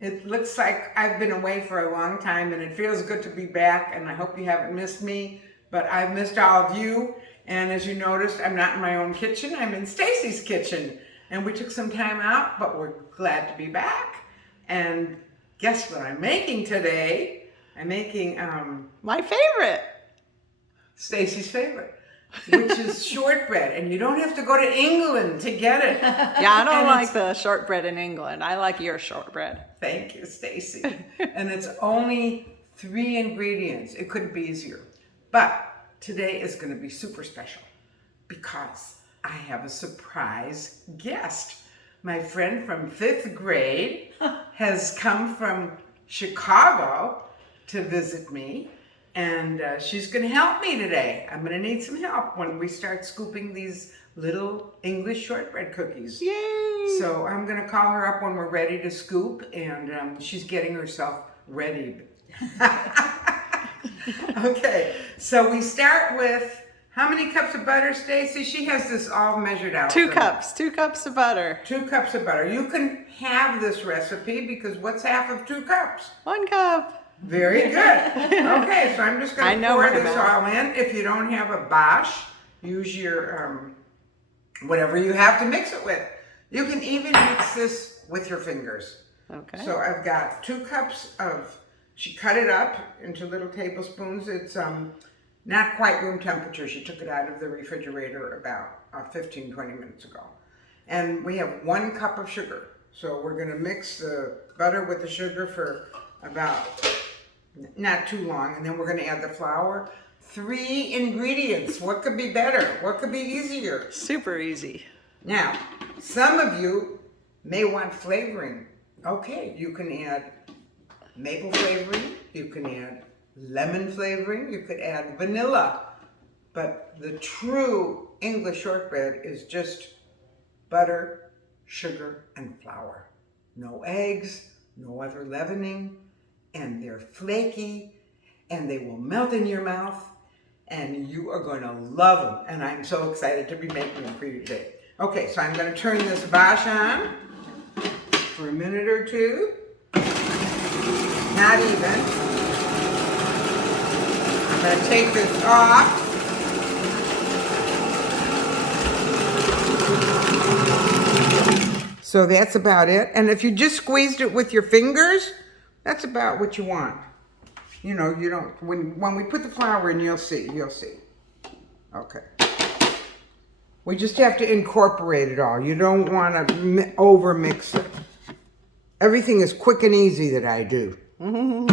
It looks like I've been away for a long time and it feels good to be back, and I hope you haven't missed me, but I've missed all of you. And as you noticed, I'm not in my own kitchen, I'm in Stacy's kitchen. And we took some time out, but we're glad to be back. And guess what I'm making today? I'm making my favorite. Stacy's favorite, which is shortbread, and you don't have to go to England to get it. Yeah, I don't like the shortbread in England. I like your shortbread. Thank you, Stacy. And it's only 3 ingredients. It couldn't be easier. But today is going to be super special because I have a surprise guest. My friend from 5th grade has come from Chicago to visit me. And she's going to help me today. I'm going to need some help when we start scooping these little English shortbread cookies. Yay! So I'm going to call her up when we're ready to scoop, and she's getting herself ready. Okay, so we start with, how many cups of butter, Stacy? She has this all measured out. 2 cups. 2 cups of butter. 2 cups of butter. You can have this recipe because what's half of 2 cups? 1 cup. Very good. Okay, so I'm just going to pour this all in. If you don't have a Bosch, use your, whatever you have to mix it with. You can even mix this with your fingers. Okay. So I've got 2 cups of, she cut it up into little tablespoons. It's not quite room temperature. She took it out of the refrigerator about 15, 20 minutes ago. And we have 1 cup of sugar. So we're going to mix the butter with the sugar for about not too long, and then we're going to add the flour. 3 ingredients. What could be better? What could be easier? Super easy. Now, some of you may want flavoring. Okay, you can add maple flavoring, you can add lemon flavoring, you could add vanilla. But the true English shortbread is just butter, sugar, and flour. No eggs, no other leavening. And they're flaky, and they will melt in your mouth, and you are going to love them. And I'm so excited to be making them for you today. Okay, so I'm going to turn this Bosch on for a minute or 2. Not even. I'm going to take this off. So that's about it. And if you just squeezed it with your fingers, that's about what you want. You know, you don't, when we put the flour in, you'll see. Okay. We just have to incorporate it all. You don't want to over mix it. Everything is quick and easy that I do. Good.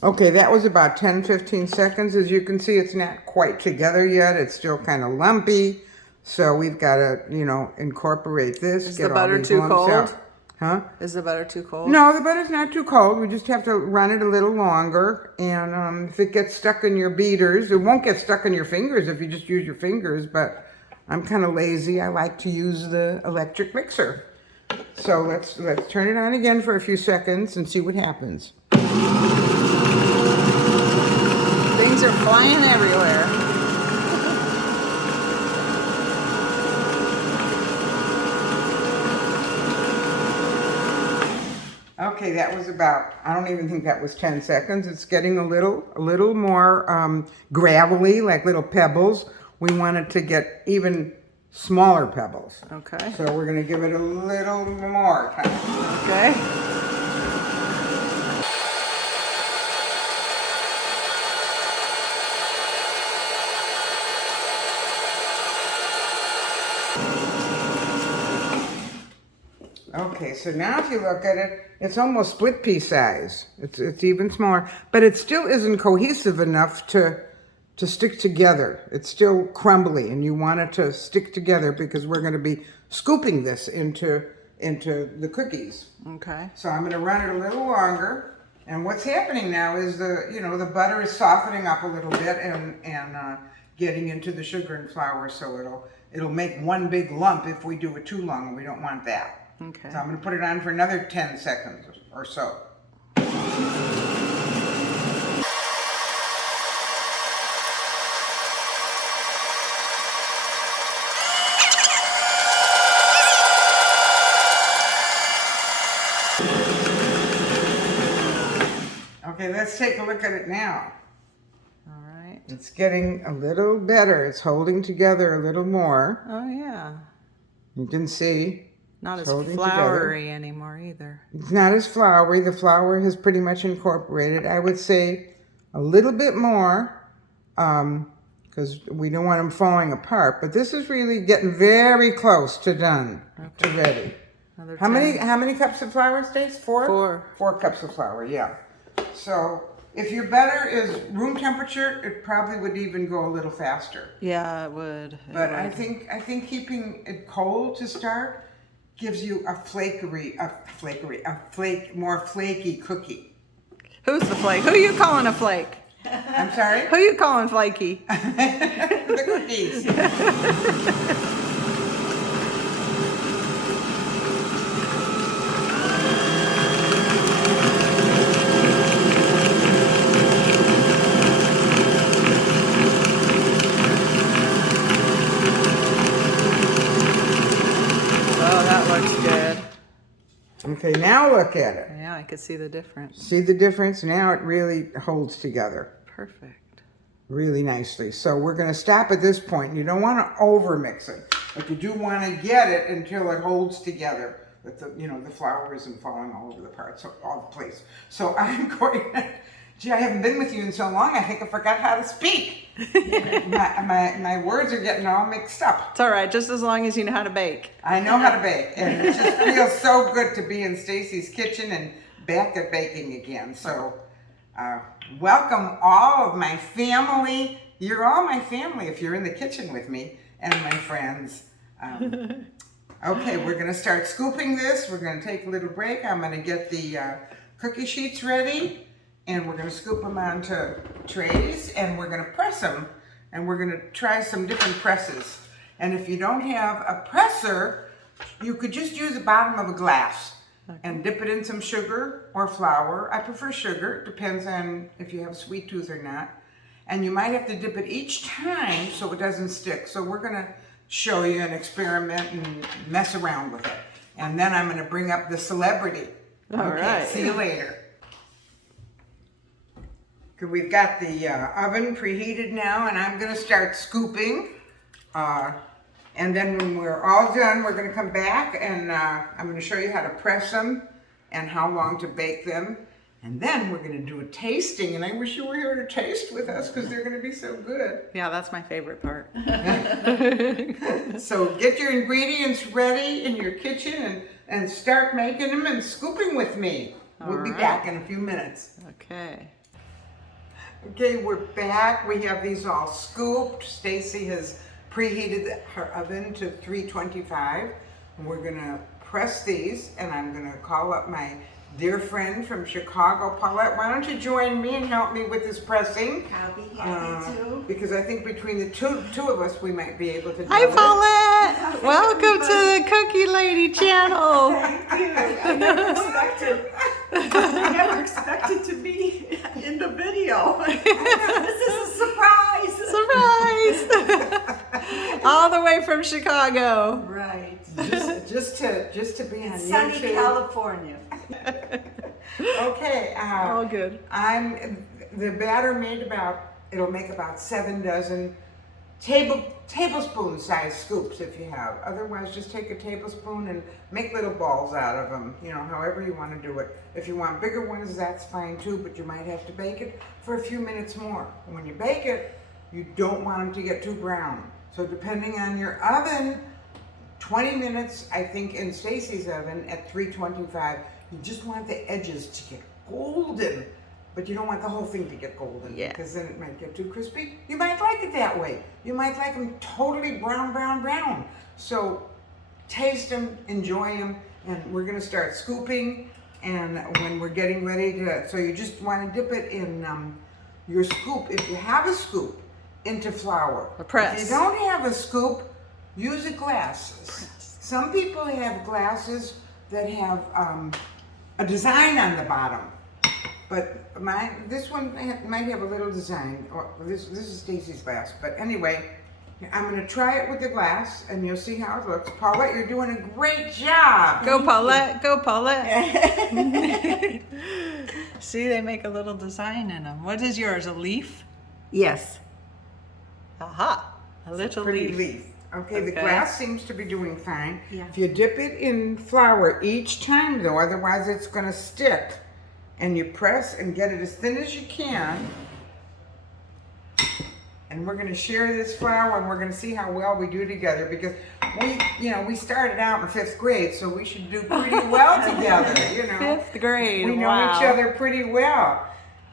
Okay, that was about 10, 15 seconds. As you can see, it's not quite together yet. It's still kind of lumpy. So we've got to, you know, incorporate this. Is the butter too cold? Out. Huh? Is the butter too cold? No, the butter's not too cold. We just have to run it a little longer. And if it gets stuck in your beaters, it won't get stuck in your fingers if you just use your fingers. But I'm kind of lazy. I like to use the electric mixer. So let's turn it on again for a few seconds and see what happens. Things are flying everywhere. Okay, that was about, I don't even think that was 10 seconds. It's getting a little more gravelly, like little pebbles. We want it to get even smaller pebbles. Okay. So we're going to give it a little more time. Okay. Okay, so now if you look at it, it's almost split pea size. It's even smaller, but it still isn't cohesive enough to stick together. It's still crumbly, and you want it to stick together because we're going to be scooping this into the cookies. Okay. So I'm going to run it a little longer, and what's happening now is the butter is softening up a little bit and getting into the sugar and flour, so it'll make one big lump if we do it too long, and we don't want that. Okay. So I'm going to put it on for another 10 seconds or so. Okay, let's take a look at it now. All right. It's getting a little better. It's holding together a little more. Oh yeah. You can see. Not It's as holding floury anymore either. It's not as floury. The flour has pretty much incorporated. I would say a little bit more because we don't want them falling apart. But this is really getting very close to done, to ready. Another How 10. many cups of flour, Stace? 4? 4. 4 cups of flour, yeah. So if your butter is room temperature, it probably would even go a little faster. Yeah, it would. But I think keeping it cold to start gives you a more flaky cookie. Who's the flake? Who you calling a flake? I'm sorry? Who you calling flaky? The cookies. Oh, that looks good. Okay, now look at it. Yeah, I could see the difference. See the difference? Now it really holds together Perfect. really nicely. So we're going to stop at this point. You don't want to over mix it, but you do want to get it until it holds together. That the flour isn't falling all over the parts, all the place. So I'm going to, gee, I haven't been with you in so long, I think I forgot how to speak. my words are getting all mixed up. It's all right, just as long as you know how to bake. I know how to bake, and it just feels so good to be in Stacy's kitchen and back at baking again. So welcome all of my family. You're all my family if you're in the kitchen with me, and my friends. Okay, we're going to start scooping this. We're going to take a little break. I'm going to get the cookie sheets ready, and we're going to scoop them onto trays, and we're going to press them, and we're going to try some different presses. And if you don't have a presser, you could just use the bottom of a glass and dip it in some sugar or flour. I prefer sugar. It depends on if you have a sweet tooth or not. And you might have to dip it each time so it doesn't stick. So we're going to show you an experiment and mess around with it. And then I'm going to bring up the celebrity. All right. See you later. Okay, we've got the oven preheated now, and I'm going to start scooping. And then when we're all done, we're going to come back and I'm going to show you how to press them and how long to bake them. And then we're going to do a tasting, and I wish you were here to taste with us because they're going to be so good. Yeah, that's my favorite part. So get your ingredients ready in your kitchen and start making them and scooping with me. We'll be back in a few minutes. Okay. Okay, we're back. We have these all scooped. Stacy has preheated her oven to 325. And we're going to press these, and I'm going to call up my dear friend from Chicago, Paulette. Why don't you join me and help me with this pressing? I'll be happy to. Because I think between the two of us, we might be able to do Hi, it. Paulette! Welcome to the Cookie Lady channel. Thank you. I never expected to be in the video. This is a surprise. Surprise! All the way from Chicago. Right. Just to be on Sunny YouTube. California. Okay. All good. The batter it'll make about 7 dozen tablespoon size scoops if you have. Otherwise, just take a tablespoon and make little balls out of them. However you want to do it. If you want bigger ones, that's fine too, but you might have to bake it for a few minutes more. And when you bake it, you don't want them to get too brown. So depending on your oven, 20 minutes, I think, in Stacy's oven at 325. You just want the edges to get golden, but you don't want the whole thing to get golden because then it might get too crispy. You might like it that way. You might like them totally brown, brown, brown. So taste them, enjoy them, and we're going to start scooping. And when we're getting ready so you just want to dip it in your scoop, if you have a scoop, into flour. A press. If you don't have a scoop, use a glass. Some people have glasses that have a design on the bottom, but this one might have a little design. Or this is Stacy's glass, but anyway, I'm gonna try it with the glass, and you'll see how it looks. Paulette, you're doing a great job. Go, Paulette. Go, Paulette. See, they make a little design in them. What is yours? A leaf? Yes. Aha. A little Pretty leaf. leaf. Okay, the Okay. glass seems to be doing fine. Yeah. If you dip it in flour each time though, otherwise it's gonna stick. And you press and get it as thin as you can. And we're gonna share this flour and we're gonna see how well we do together because we started out in 5th grade, so we should do pretty well together, 5th grade. We know wow. each other pretty well.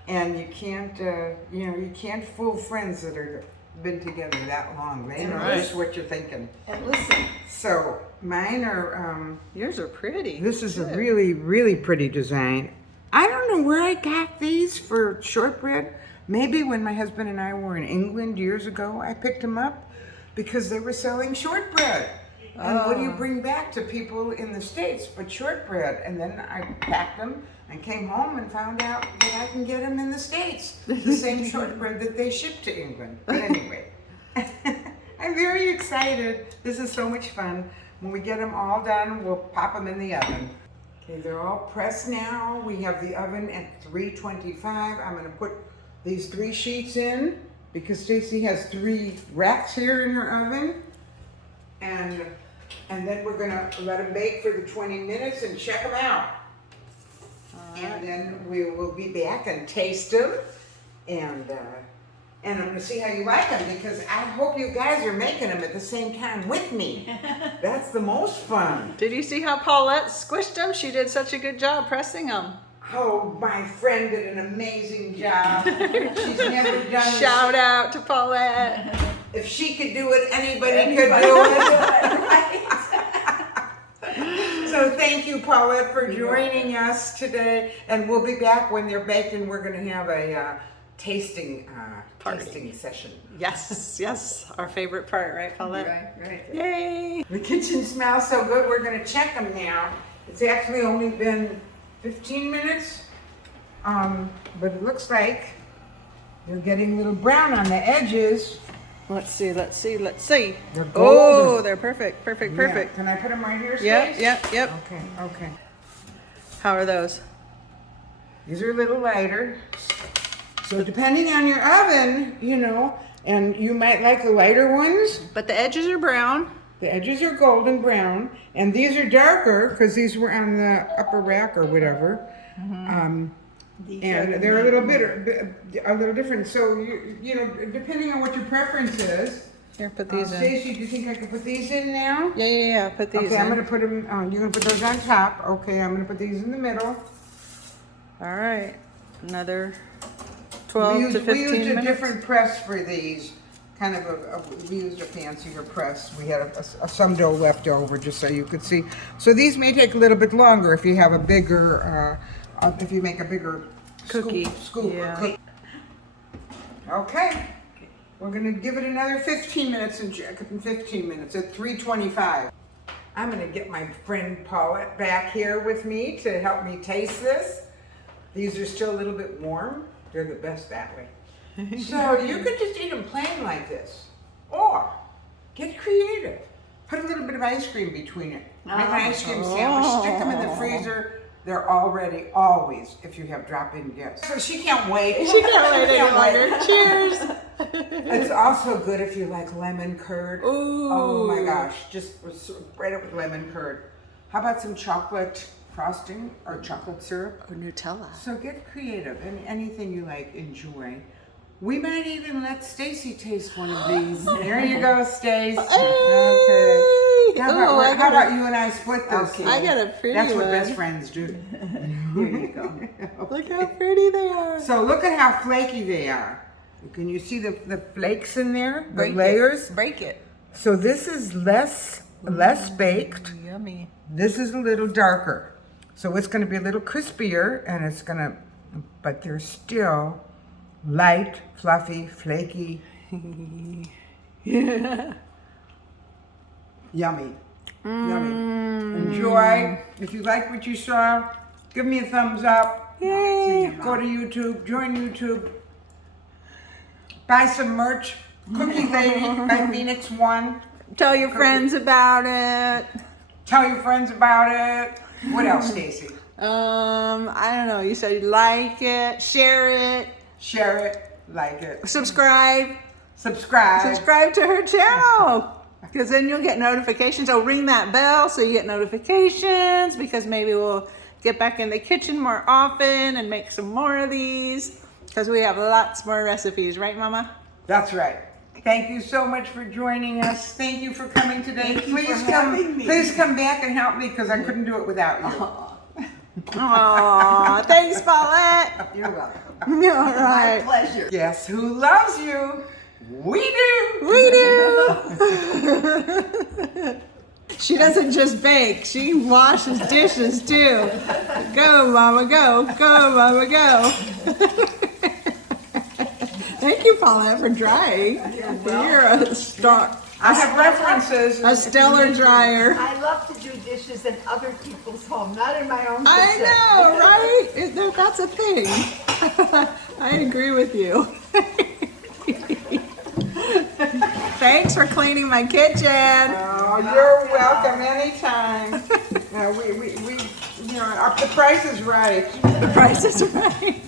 And you can't fool friends that are been together that long. They know Right. just what you're thinking. And listen, So mine are, Yours are pretty. this is a really, really pretty design. I don't know where I got these for shortbread. Maybe when my husband and I were in England years ago, I picked them up because they were selling shortbread. And what do you bring back to people in the States but shortbread? And then I packed them and came home and found out that I can get them in the States. The same shortbread that they ship to England. But anyway, I'm very excited. This is so much fun. When we get them all done, we'll pop them in the oven. Okay, they're all pressed now. We have the oven at 325. I'm gonna put these 3 sheets in because Stacy has 3 racks here in her oven. And then we're gonna let them bake for the 20 minutes and check them out. And then we will be back and taste them. And I'm gonna see how you like them because I hope you guys are making them at the same time with me. That's the most fun. Did you see how Paulette squished them? She did such a good job pressing them. Oh, my friend did an amazing job. She's never done it. Shout out to Paulette. If she could do it, anybody could do it. So thank you, Paulette, for joining us today. And we'll be back when they're baked, and we're going to have a tasting session. Yes, yes. Our favorite part, right, Paulette? right. Yay. The kitchen smells so good. We're going to check them now. It's actually only been 15 minutes, but it looks like they're getting a little brown on the edges. Let's see, let's see, let's see. They're Oh, golden. they're perfect, perfect, Yeah. perfect. Can I put them right here, Yep, Stace? yep, yep. Okay. How are those? These are a little lighter. So depending on your oven, and you might like the lighter ones. But the edges are brown. The edges are golden brown, and these are darker because these were on the upper rack or whatever. And they're a little different. So depending on what your preference is. Here, put these in. Stacey, do you think I could put these in now? Yeah. Put these Okay, in. I'm gonna put them. You're gonna put those on top. Okay, I'm gonna put these in the middle. All right. Another 12 to 15 we used a minutes. different press for these. We used a fancier press. We had some dough left over just so you could see. So these may take a little bit longer if you have a bigger, if you make a bigger Cookie. scoop or Yeah. cookie. Okay, we're gonna give it another 15 minutes and check it in 15 minutes at 325. I'm gonna get my friend Paulette back here with me to help me taste this. These are still a little bit warm. They're the best that way. So you could just eat them plain like this, or get creative. Put a little bit of ice cream between it. Make an ice cream sandwich, stick them in the freezer. They're already always, if you have drop-in guests. So she can't wait. She can't wait any longer. Cheers. It's also good if you like lemon curd. Ooh. Oh my gosh, just spread it with lemon curd. How about some chocolate frosting or chocolate syrup? Or Nutella. So get creative, anything you like, enjoy. We might even let Stacy taste one of these. There you go, Stace. Okay. How about you and I split this? Okay. I got a pretty That's what one. best friends do. Here you go. Look how pretty they are. So look at how flaky they are. Can you see the flakes in there? The Break layers? It. Break it. So this is less baked. Yummy. This is a little darker. So it's going to be a little crispier, and but they're still light, fluffy, flaky. Yeah. Yummy. Yummy. Enjoy. If you like what you saw, give me a thumbs up. Yay! Go to YouTube, join YouTube. Buy some merch. Cookie Lady by Phoenix One. Tell your friends about it. Tell your friends about it. What else, Stacy? I don't know. You said like it, share it, Share it, like it, subscribe. subscribe. Subscribe to her channel. Because then you'll get notifications. So ring that bell so you get notifications, because maybe we'll get back in the kitchen more often and make some more of these, because we have lots more recipes, right, Mama? That's right. Thank you so much for joining us. Thank you for coming today. Thank you for having me. Please come back and help me, because I couldn't do it without you. Aw, thanks, Paulette. You're welcome. All My right. pleasure. Guess who loves you? We do. We do. She doesn't just bake, she washes dishes too. Go, Mama, go. Go, Mama, go. Thank you, Paulette, for drying. You're a star. I have references. A stellar dryer. I love to do dishes in other people's home, not in my own kitchen. I know, right? That's a thing. I agree with you. Thanks for cleaning my kitchen. Oh, you're welcome anytime. We up the price is right. The price is right.